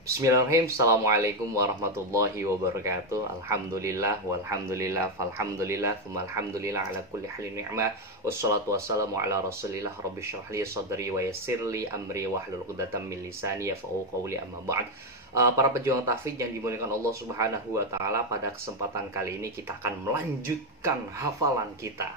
Bismillahirrahmanirrahim. Assalamualaikum warahmatullahi wabarakatuh. Alhamdulillah walhamdulillah falhamdulillah thumma alhamdulillah ala kulli halin ni'mah. Wassalatu wassalamu ala rasulillah rabbi shrah li sadri wa yassir li amri wahlul 'uqdatam min lisani yafqahu qawli amma ba'd. Para pejuang tahfidz yang dimuliakan Allah Subhanahu wa taala, pada kesempatan kali ini kita akan melanjutkan hafalan kita.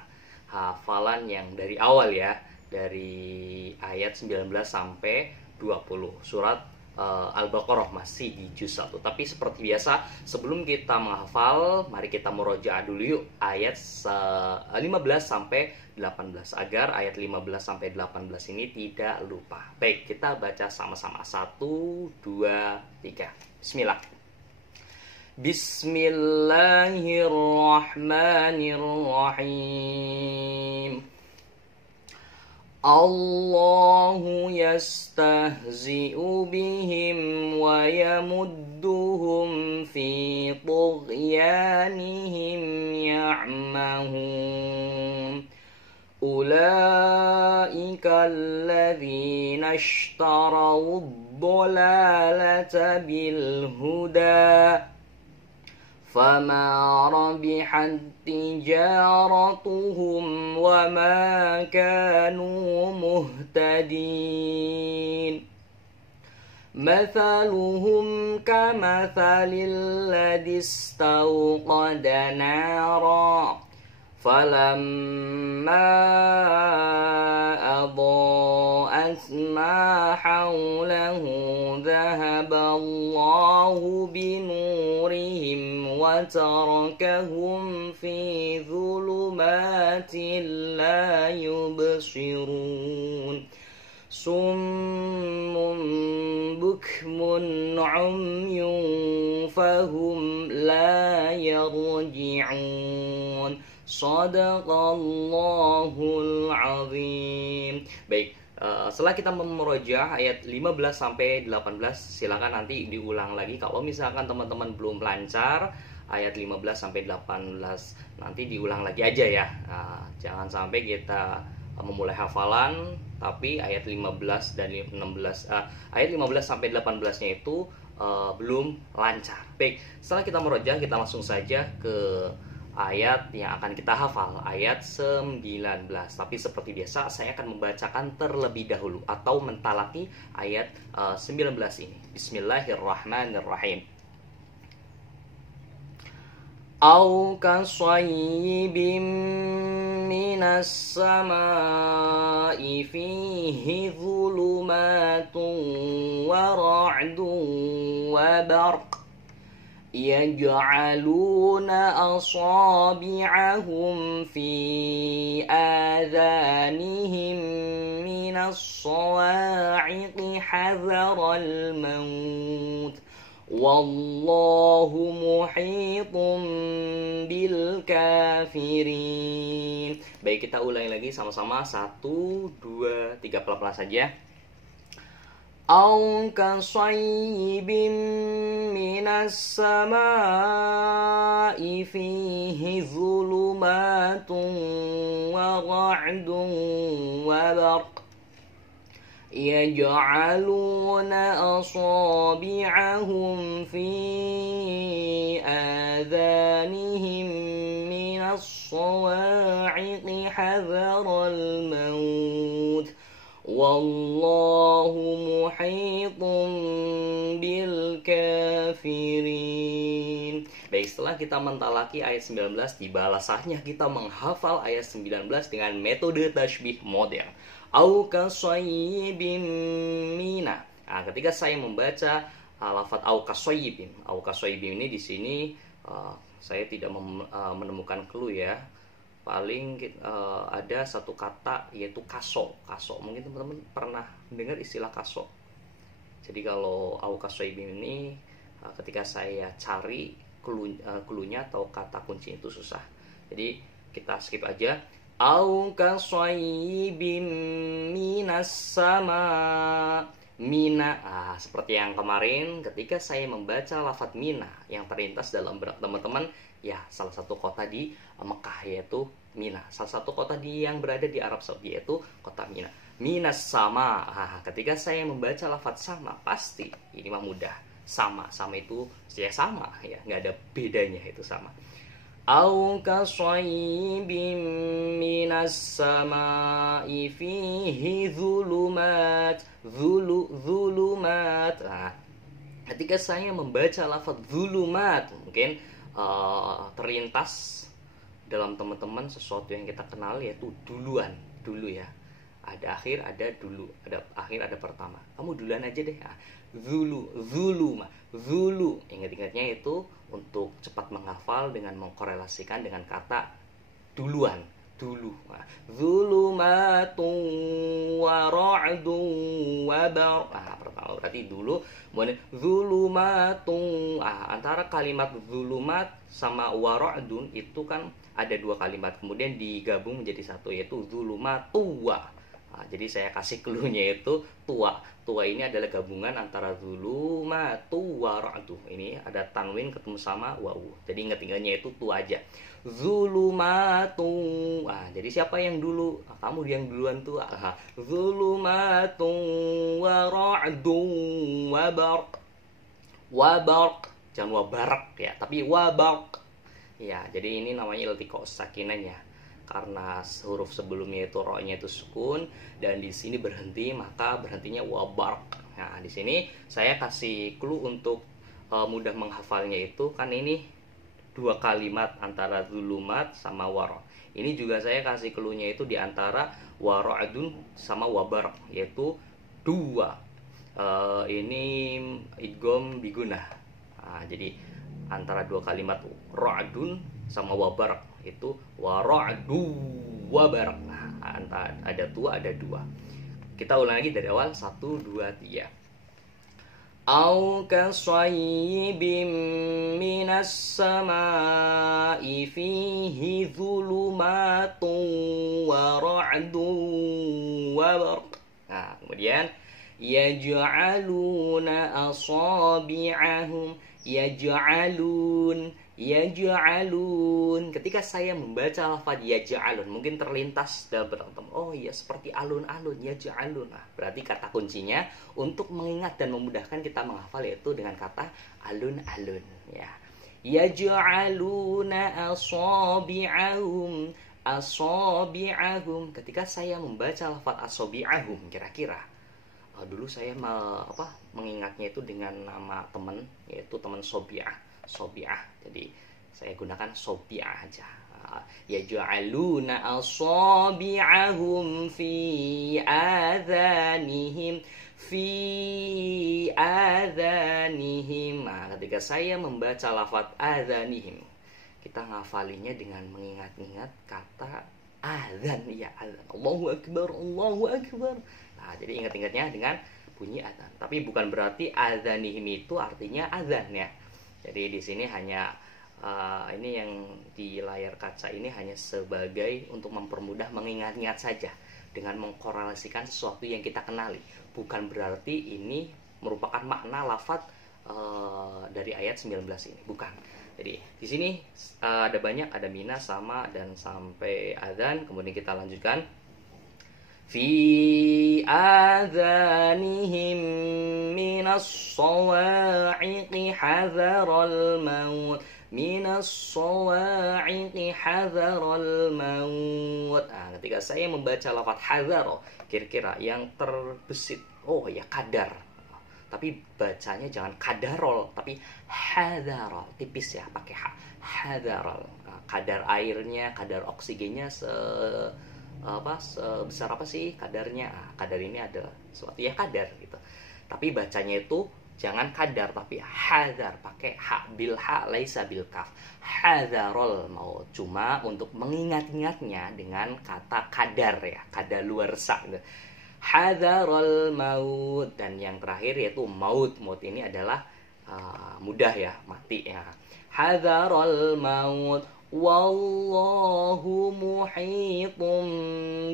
Hafalan yang dari awal ya, dari ayat 19 sampai 20 surat Al-Baqarah, masih di juz 1. Tapi seperti biasa, sebelum kita menghafal, mari kita murojaah dulu yuk ayat 15 sampai 18 agar ayat 15 sampai 18 ini tidak lupa. Baik, kita baca sama-sama. 1, 2, 3. Bismillah. Bismillahirrahmanirrahim. Allahu yastahzi'u bihim wa yamudduhum fi tughyanihim ya'mahun. Ulaika alladhina ishtaraw ad-dalalata bil huda فَمَا رَبِحَتْ تِجَارَتُهُمْ وَمَا كَانُوا مُهْتَدِينَ مَثَلُهُمْ كَمَثَلِ الَّذِي اسْتَوْقَدَ نَارًا فَلَمَّا أَضَاءَتْ مَا حَوْلَهُ ذَهَبَ اللَّهُ بِنُورِهِمْ وَتَرَكَهُمْ فِي ظُلُمَاتٍ لَا يُبْصِرُونَ صُمٌّ بُكْمٌ عُمْيٌ فَهُمْ لَا يَرْجِعُونَ Shadaqallahul azim. Baik, setelah kita memurojaah ayat 15 sampai 18, silakan nanti diulang lagi. Kalau misalkan teman-teman belum lancar ayat 15 sampai 18, nanti diulang lagi aja ya. Jangan sampai kita memulai hafalan tapi ayat 15 dan 16 ayat 15 sampai 18-nya itu belum lancar. Baik, setelah kita murojaah, kita langsung saja ke ayat yang akan kita hafal, ayat 19. Tapi seperti biasa, saya akan membacakan terlebih dahulu atau mentalaki ayat 19 ini. Bismillahirrahmanirrahim. Au kasayyibim minas samai fihi dhulumatun wa ra'dun wa barq يجعلون أصابعهم في آذانهم من الصواعق حذر الموت والله محيط بالكافرين. Baik, kita ulangi lagi sama-sama. 1, 2, 3, pelan-pelan saja. أو كصيب من السماء فيه ظلمات ورعد وبرق يجعلون أصابعهم في آذانهم من الصواعق حذر الموت Wallahu muhitun bil kafirin. Baik, setelah kita mentalaki ayat 19, tibalah saatnya kita menghafal ayat 19 dengan metode tasbih modern. Au kasayyibin mina. Ketika saya membaca lafaz au kasayyibin ini di sini saya tidak menemukan clue ya. Paling ada satu kata yaitu kaso. Mungkin teman-teman pernah dengar istilah kaso. Jadi kalau au kasoibin ini ketika saya cari cluenya atau kata kunci itu susah. Jadi kita skip aja. Au kasoibin minas sama mina. Seperti yang kemarin ketika saya membaca lafaz mina yang terlintas dalam benak teman-teman, ya salah satu kota di Mekah yaitu Mina, salah satu kota yang berada di Arab Saudi yaitu kota Mina. Minas sama. Ketika saya membaca lafaz sama, pasti ini mah mudah. sama. Sama itu ya sama ya, nggak ada bedanya, itu sama. Au kasayyibin minas sama'i fihi dzulumat. Dzulumat. Nah, ketika saya membaca lafaz dzulumat, mungkin terlintas dalam teman-teman sesuatu yang kita kenal, yaitu duluan, dulu ya. Ada akhir, ada dulu, ada akhir, ada pertama. Kamu duluan aja deh. Nah, zulu. Ingat-ingatnya itu untuk cepat menghafal dengan mengkorelasikan dengan kata duluan, dulu. Nah, zulumatun wa ra'dun wa bar. Nah, pertama berarti dulu, kemudian zulumatun. Antara kalimat zulumat sama wa ra'dun itu kan ada dua kalimat, kemudian digabung menjadi satu, yaitu zulumatua. Nah, jadi saya kasih clue-nya itu tua. Tua ini adalah gabungan antara zulumatu wa ra'du. Ini ada tanwin ketemu sama wawu. Jadi ingat-ingatnya itu tua aja. Zulumatu. Jadi siapa yang dulu? Kamu yang duluan tuh. Zulumatu wa ra'du wa barq. Wa barq. Jangan wa barq ya, tapi wa barq. Ya, jadi ini namanya iltiqa sakinahnya. Karena huruf sebelumnya itu ro-nya itu sukun dan di sini berhenti, maka berhentinya wabark. Nah, di sini saya kasih clue untuk mudah menghafalnya, itu kan ini dua kalimat antara zulumat sama waro. Ini juga saya kasih clue-nya itu di antara waro'adun sama wabark, yaitu dua. Ini idgham bigunah. Jadi antara dua kalimat ro'adun sama wabark itu wara'du wabarak. Ada tua, ada dua. Kita ulang lagi dari awal, 1, 2, 3. Au kasayyibin minas sama'i fihi dzulumatun wa ra'dun wa barq. Kemudian yaj'aluna asabi'ahum, yaj'alun. Ketika saya membaca lafaz yaj'alun, mungkin terlintas dalam benak teman, oh iya seperti alun-alun, yaj'alun. Berarti kata kuncinya untuk mengingat dan memudahkan kita menghafal yaitu dengan kata alun-alun ya. Yaj'aluna asabi'ahum. Ketika saya membaca lafaz asabi'ahum, kira-kira dulu saya mengingatnya itu dengan nama teman, yaitu teman Sobi'ah. Jadi saya gunakan Sobi'ah aja. Yaj'aluna asabi'ahum fi adhanihim. Ketika saya membaca lafaz adhanihim, kita ngafalinya dengan mengingat-ingat kata azan, ya azan. Allahu akbar. Jadi ingat-ingatnya dengan bunyi azan. Tapi bukan berarti azanihim itu artinya azan ya. Jadi di sini hanya ini yang di layar kaca ini hanya sebagai untuk mempermudah mengingat-ingat saja dengan mengkorelasikan sesuatu yang kita kenali. Bukan berarti ini merupakan makna lafaz dari ayat 19 ini, bukan. Jadi di sini ada banyak, ada mina sama dan sampai azan. Kemudian kita lanjutkan. Fi adhanihim minas sawa'iqi hadharal maut. Ketika saya membaca lafaz hadharo, kira-kira yang terbesit, oh ya kadar. Tapi bacanya jangan kadarol, tapi hadharol, tipis ya, pakai h. Hadharol. Kadar airnya, kadar oksigennya sebesar apa sih kadarnya? Kadar ini adalah suatu ya kadar gitu. Tapi bacanya itu jangan kadar, tapi hadar, pakai h, bil ha laisa bil kaf. Hadharol maut. Cuma untuk mengingat-ingatnya dengan kata kadar ya, kadar luar sa gitu. Hadharol maut. Dan yang terakhir yaitu maut. Maut ini adalah mudah ya, mati ya. Hadharol maut. Wallahu muhitum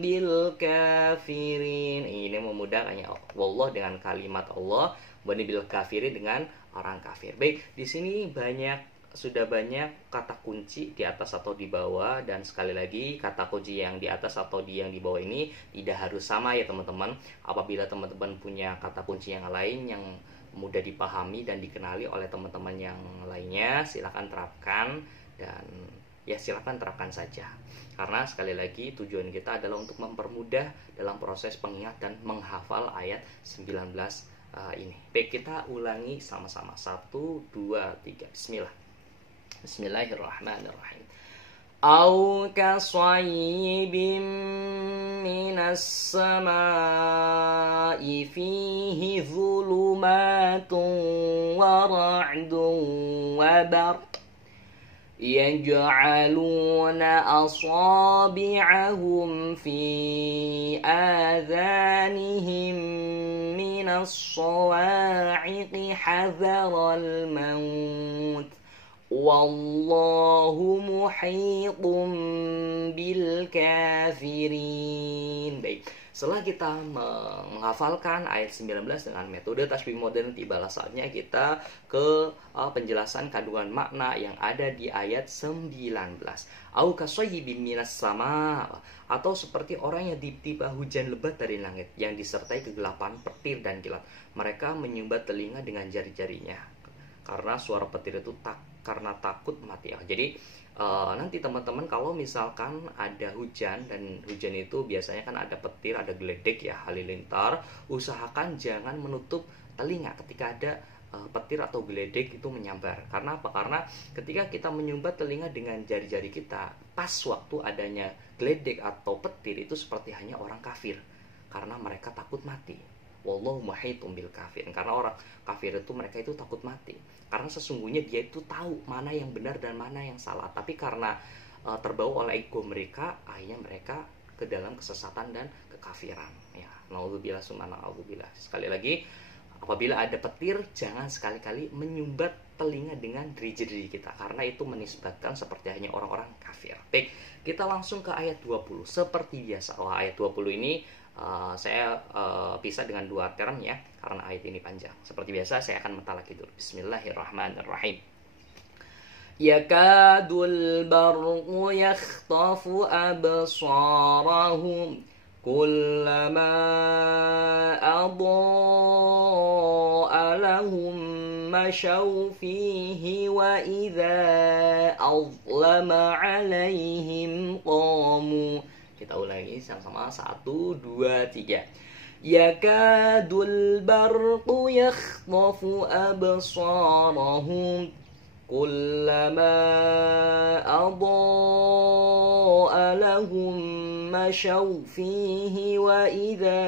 bil kafirin. Ini memudahkannya. Wallah dengan kalimat Allah, bil kafirin dengan orang kafir. Baik, di sini banyak sudah banyak kata kunci di atas atau di bawah, dan sekali lagi kata kunci yang di atas atau yang di bawah ini tidak harus sama ya teman-teman. Apabila teman-teman punya kata kunci yang lain yang mudah dipahami dan dikenali oleh teman-teman yang lainnya, silakan terapkan, dan ya silakan terapkan saja. Karena sekali lagi tujuan kita adalah untuk mempermudah dalam proses pengingat dan menghafal ayat 19 ini. Baik, kita ulangi sama-sama. 1, 2, 3. Bismillah. Bismillahirrahmanirrahim. Au kasayyibin minas samai fihi dhulumatun wa ra'dun wa barq yaj'aluna asabi'ahum fi adhanihim minas sawa'iqi hadharal maut wallahu muhitum bil kafirin. Baik, setelah kita menghafalkan ayat 19 dengan metode tasbih modern, tibalah saatnya kita ke penjelasan kandungan makna yang ada di ayat 19. Au kasayyibin minas sama, atau seperti orang yang ditiba hujan lebat dari langit yang disertai kegelapan, petir dan kilat. Mereka menyumbat telinga dengan jari-jarinya karena suara petir itu karena takut mati. Jadi nanti teman-teman kalau misalkan ada hujan, dan hujan itu biasanya kan ada petir, ada geledek ya, halilintar, usahakan jangan menutup telinga ketika ada petir atau geledek itu menyambar. Karena apa? Karena ketika kita menyumbat telinga dengan jari-jari kita pas waktu adanya geledek atau petir, itu seperti hanya orang kafir, karena mereka takut mati. Wallahu muhitum bil kafirin. Karena orang kafir itu mereka itu takut mati, karena sesungguhnya dia itu tahu mana yang benar dan mana yang salah, tapi karena terbawa oleh ego mereka, akhirnya mereka ke dalam kesesatan dan kekafiran ya. Naudzubillah summa naudzubillah. Sekali lagi, apabila ada petir, jangan sekali-kali menyumbat telinga dengan jari-jari kita, karena itu menisbatkan seperti hanya orang-orang kafir. Baik, kita langsung ke ayat 20. Seperti biasa, ayat 20 ini saya pisah dengan dua term ya, karena ayat ini panjang. Seperti biasa saya akan mentalaki dulu. Bismillahirrahmanirrahim. Yakadul barqu yakhtafu absarahum kullama adha'a lahum mashaw fihi wa idza azlama 'alaihim qamu. Kita ulangi sama-sama. 1, 2, 3. Yakadul barqu yakhtafu absarahum kullama adha'a lahum mashaw fihi wa idza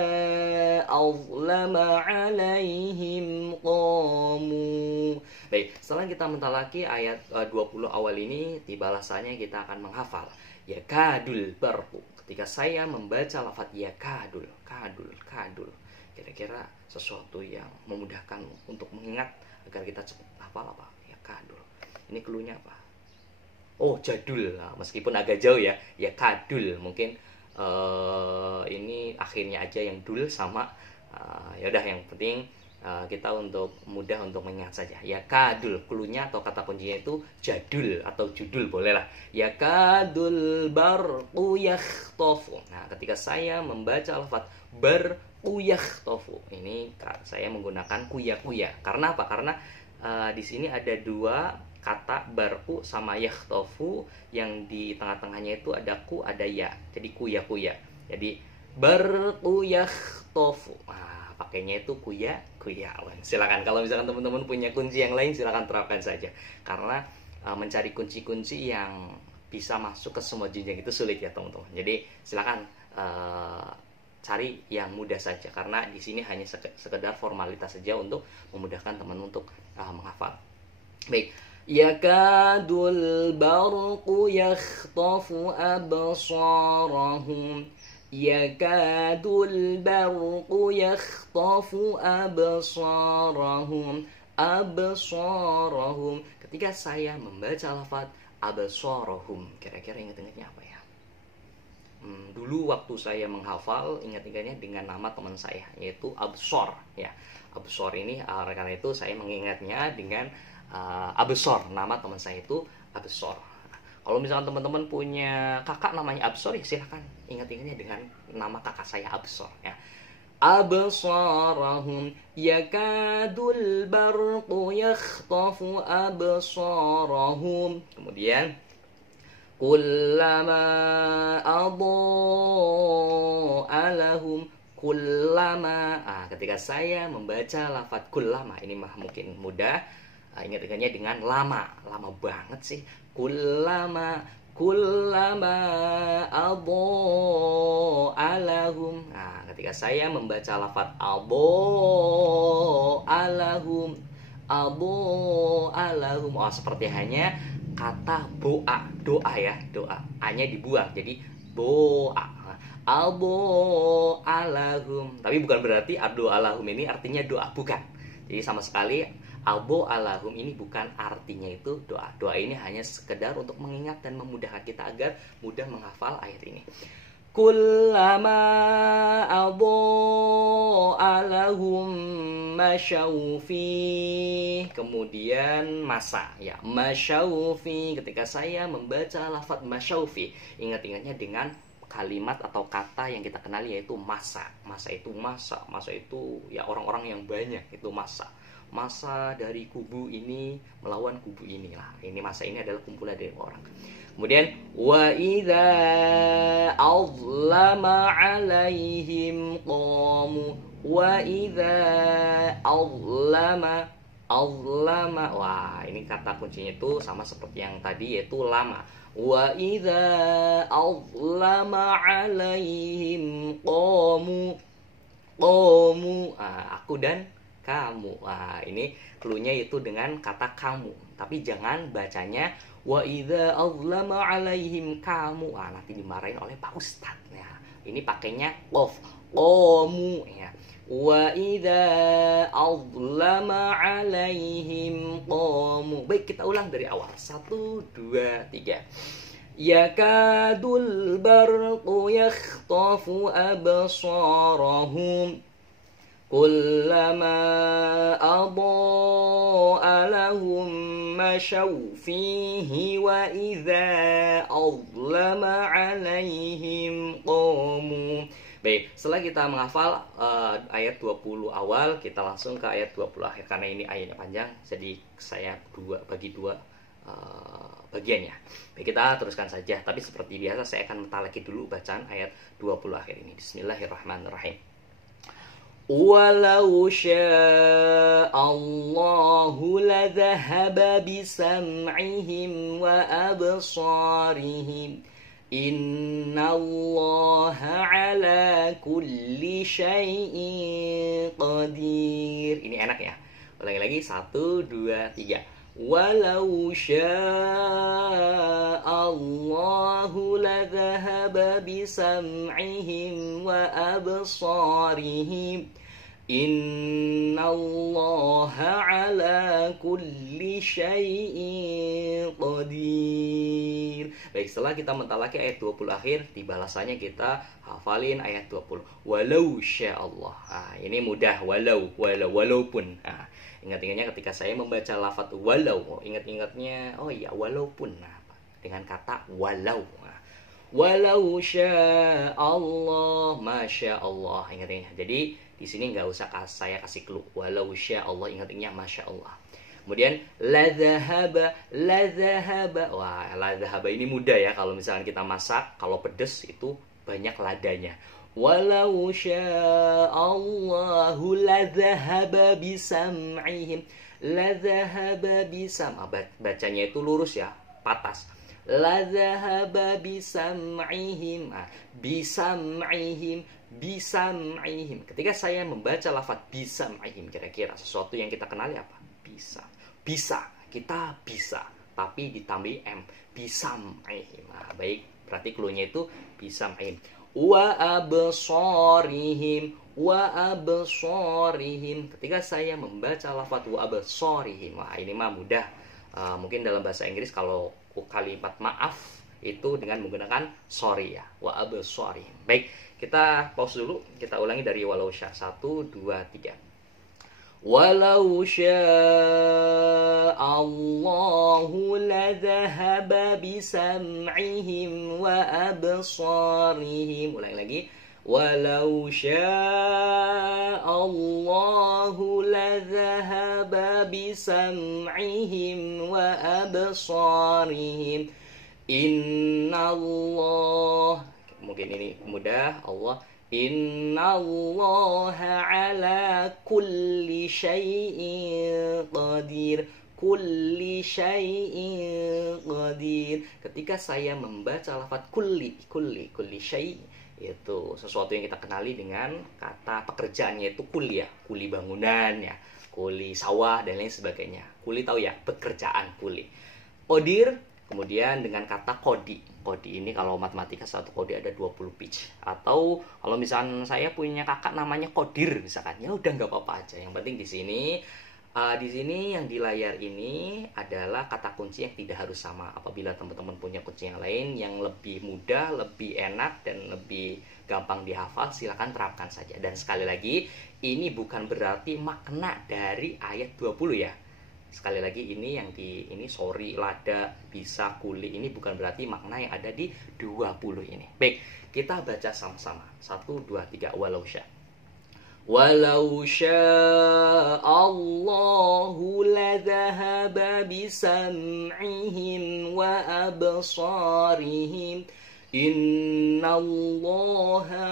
azlama 'alaihim qamu. Baik, setelah kita mentalaki ayat 20 awal ini, tibalah saatnya kita akan menghafal yakadul barqu. Ketika saya membaca lafaz yakadul, kadul, kira-kira sesuatu yang memudahkan untuk mengingat agar kita cepat hafal apa? Yakadul. Ini cluenya apa? Oh, jadul. Nah, meskipun agak jauh ya, yakadul. Mungkin ini akhirnya aja yang dul sama. Ya udah, yang penting kita untuk mudah untuk mengingat saja. Yakadul, cluenya atau kata kuncinya itu jadul atau judul, bolehlah. Yakadul barqu yakhtafu. Nah, ketika saya membaca lafaz barqu yakhtafu, ini saya menggunakan kuya-kuya. Karena apa? Karena di sini ada dua kata, barqu sama yakhtafu, yang di tengah-tengahnya itu ada ku, ada ya. Jadi kuya-kuya. Jadi barqu yakhtafu. Pakainya itu kuya. Silakan kalau misalkan teman-teman punya kunci yang lain, silakan terapkan saja. Karena mencari kunci-kunci yang bisa masuk ke semua jenjang itu sulit ya teman-teman. Jadi silakan cari yang mudah saja, karena di sini hanya sekedar formalitas saja untuk memudahkan teman untuk menghafal. Baik, yakadul barqu yakhtafu absarahum. Yakadul barqu yakhtafu absarahum. Absarahum. Ketika saya membaca lafaz absarahum, kira-kira ingat-ingatnya apa ya? Dulu waktu saya menghafal, ingat-ingatnya dengan nama teman saya, yaitu Absor ya. Absor ini karena itu saya mengingatnya dengan Absor. Nama teman saya itu Absor. Kalau misalkan teman-teman punya kakak namanya Absor, ya silahkan ingat-ingatnya dengan nama kakak saya Absor ya. Absarahum yakadul barqu yakhtafu absarahum. Kemudian kullama adha'a lahum kullama. Ketika saya membaca lafaz kullama, ini mah mungkin mudah. Ingat-ingatnya dengan lama banget sih. Kullama adha'a lahum. Ketika saya membaca lafaz adha'a lahum, seperti hanya kata doa ya, doa. A-nya dibuang jadi boa. Alahum. Tapi bukan berarti alahum ini artinya doa, bukan. Jadi sama sekali alahum ini bukan artinya itu doa. Doa ini hanya sekedar untuk mengingat dan memudahkan kita agar mudah menghafal ayat ini. Kullama alahum masyaufi. Kemudian masa ya, masyaufi. Ketika saya membaca lafaz masyaufi, ingat-ingatnya dengan kalimat atau kata yang kita kenali yaitu masa. Masa itu ya orang-orang yang banyak, itu masa dari kubu ini melawan kubu inilah. Ini masa ini adalah kumpulan dari orang. Kemudian wa idza azlama alaihim qamu. Wa idza azlama. Wah, ini kata kuncinya itu sama seperti yang tadi yaitu lama. Wa idza azlama alaihim qamu. Aku dan kamu. Ini cluenya itu dengan kata kamu. Tapi jangan bacanya wa idza azlama alaihim kamu. Nanti dimarahin oleh Pak Ustadz ya. Ini pakainya qaf. Qamu ya. Wa idza azlama alaihim qamu. Baik, kita ulang dari awal. 1 2 3. Yakadul barqu yakhtafu absarahum kullama adha'a lahum mashaw fihi wa idza azlama alaihim qamu. Baik, setelah kita menghafal ayat 20 awal, kita langsung ke ayat 20 akhir. Karena ini ayatnya panjang, jadi saya bagi dua bagiannya. Baik, kita teruskan saja. Tapi seperti biasa, saya akan mentalaki dulu bacaan ayat 20 akhir ini. Bismillahirrahmanirrahim. Walau sya'allahu ladhahaba bisam'ihim wa absarihim. Innallaha ala kulli syai'in qadir. Ini enak ya. Ulangi lagi 1 2 3. Walau sya'allahu ladhahaba bisam'ihim wa absarihim. Innallaha ala kulli syai'in qadir. Baik, setelah kita mentalaki ayat 20 akhir, di balasannya kita hafalin ayat 20. Walau sya'allah. Ini mudah, walaupun. Ingat-ingatnya ketika saya membaca lafaz walau, ingat-ingatnya walaupun. Dengan kata walau. Walau sya'allah, masya Allah. Ingat-ingat. Jadi di sini nggak usah saya kasih clue. Walau sya'allah, ingat-ingatnya masya Allah. Kemudian ladhahaba. Wah, ladhahaba ini mudah ya. Kalau misalnya kita masak, kalau pedes itu banyak ladanya. Walau sya'allahu ladhahaba bisam'ihim. Ladhahaba bacanya itu lurus ya, patas. Ladhahaba bisam'ihim. Bisam'ihim. Ketika saya membaca lafaz bisam'ihim, kira-kira sesuatu yang kita kenali apa? Bisa, kita bisa, tapi ditambahi m, bisam'ihim. Baik, berarti cluenya itu bisam'ihim. Wa absarihim. Ketika saya membaca lafaz wa absarihim, ini mah mudah. Mungkin dalam bahasa Inggris kalau kalimat maaf itu dengan menggunakan sorry ya, wa absarihim. Baik, kita pause dulu, kita ulangi dari walau sya. 1 2 3. Walau sya'allahu ladhahaba bisam'ihim wa absarihim. Ulang lagi. Walau sya'allahu ladhahaba bisam'ihim wa absarihim. Innallah, mungkin ini mudah, Allah. Innallaha ala kulli syai'in qadir. Kulli syai'in qadir. Ketika saya membaca lafaz kulli syai', itu sesuatu yang kita kenali dengan kata pekerjaannya itu kuli ya, kuli bangunan ya, kuli sawah dan lain sebagainya. Kuli tahu ya, pekerjaan kuli. Qadir kemudian dengan kata kodi. Kodi ini kalau matematika satu kodi ada 20 pitch. Atau kalau misalkan saya punya kakak namanya Kodir misalkan, ya udah nggak apa-apa aja. Yang penting di sini yang di layar ini adalah kata kunci yang tidak harus sama. Apabila teman-teman punya kunci yang lain yang lebih mudah, lebih enak, dan lebih gampang dihafal, silakan terapkan saja. Dan sekali lagi, ini bukan berarti makna dari ayat 20 ya. Sekali lagi ini sorry, lada, bisa, kuli, ini bukan berarti makna yang ada di 20 ini. Baik, kita baca sama-sama. 1, 2, 3, walau sya. Walau sya'allahu ladhahaba bisam'ihim wa absarihim. Innallaha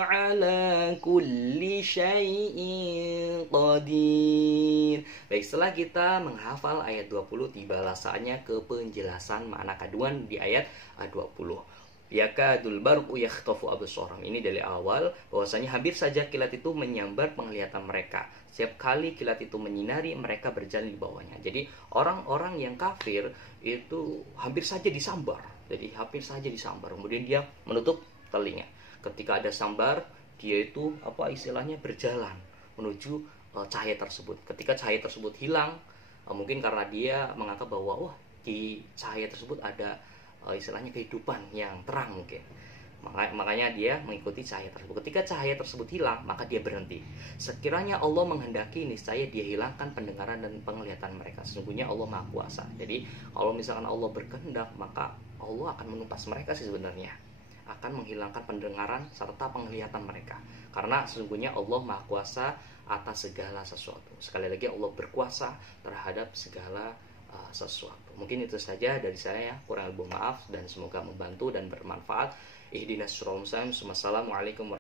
ala kulli syai'in qadir. Baik, setelah kita menghafal ayat 20, tibalah saatnya ke penjelasan makna kandungan di ayat 20. Yakadul barqu yakhtafu absarahum. Ini dari awal bahwasanya hampir saja kilat itu menyambar penglihatan mereka. Setiap kali kilat itu menyinari, mereka berjalan di bawahnya. Jadi orang-orang yang kafir itu hampir saja disambar. Kemudian dia menutup telinga. Ketika ada sambar, dia itu istilahnya berjalan menuju cahaya tersebut. Ketika cahaya tersebut hilang, mungkin karena dia menganggap bahwa di cahaya tersebut ada istilahnya kehidupan yang terang mungkin. Makanya dia mengikuti cahaya tersebut. Ketika cahaya tersebut hilang, maka dia berhenti. Sekiranya Allah menghendaki, niscaya dia hilangkan pendengaran dan penglihatan mereka. Sesungguhnya Allah Maha Kuasa. Jadi kalau misalkan Allah berkehendak, maka Allah akan menumpas mereka sih sebenarnya. Akan menghilangkan pendengaran serta penglihatan mereka. Karena sesungguhnya Allah Maha Kuasa atas segala sesuatu. Sekali lagi, Allah berkuasa terhadap segala sesuatu. Mungkin itu saja dari saya, kurang lebih maaf, dan semoga membantu dan bermanfaat. Ihdinas siratal mustaqim. Wassalamualaikum warahmatullahi wabarakatuh.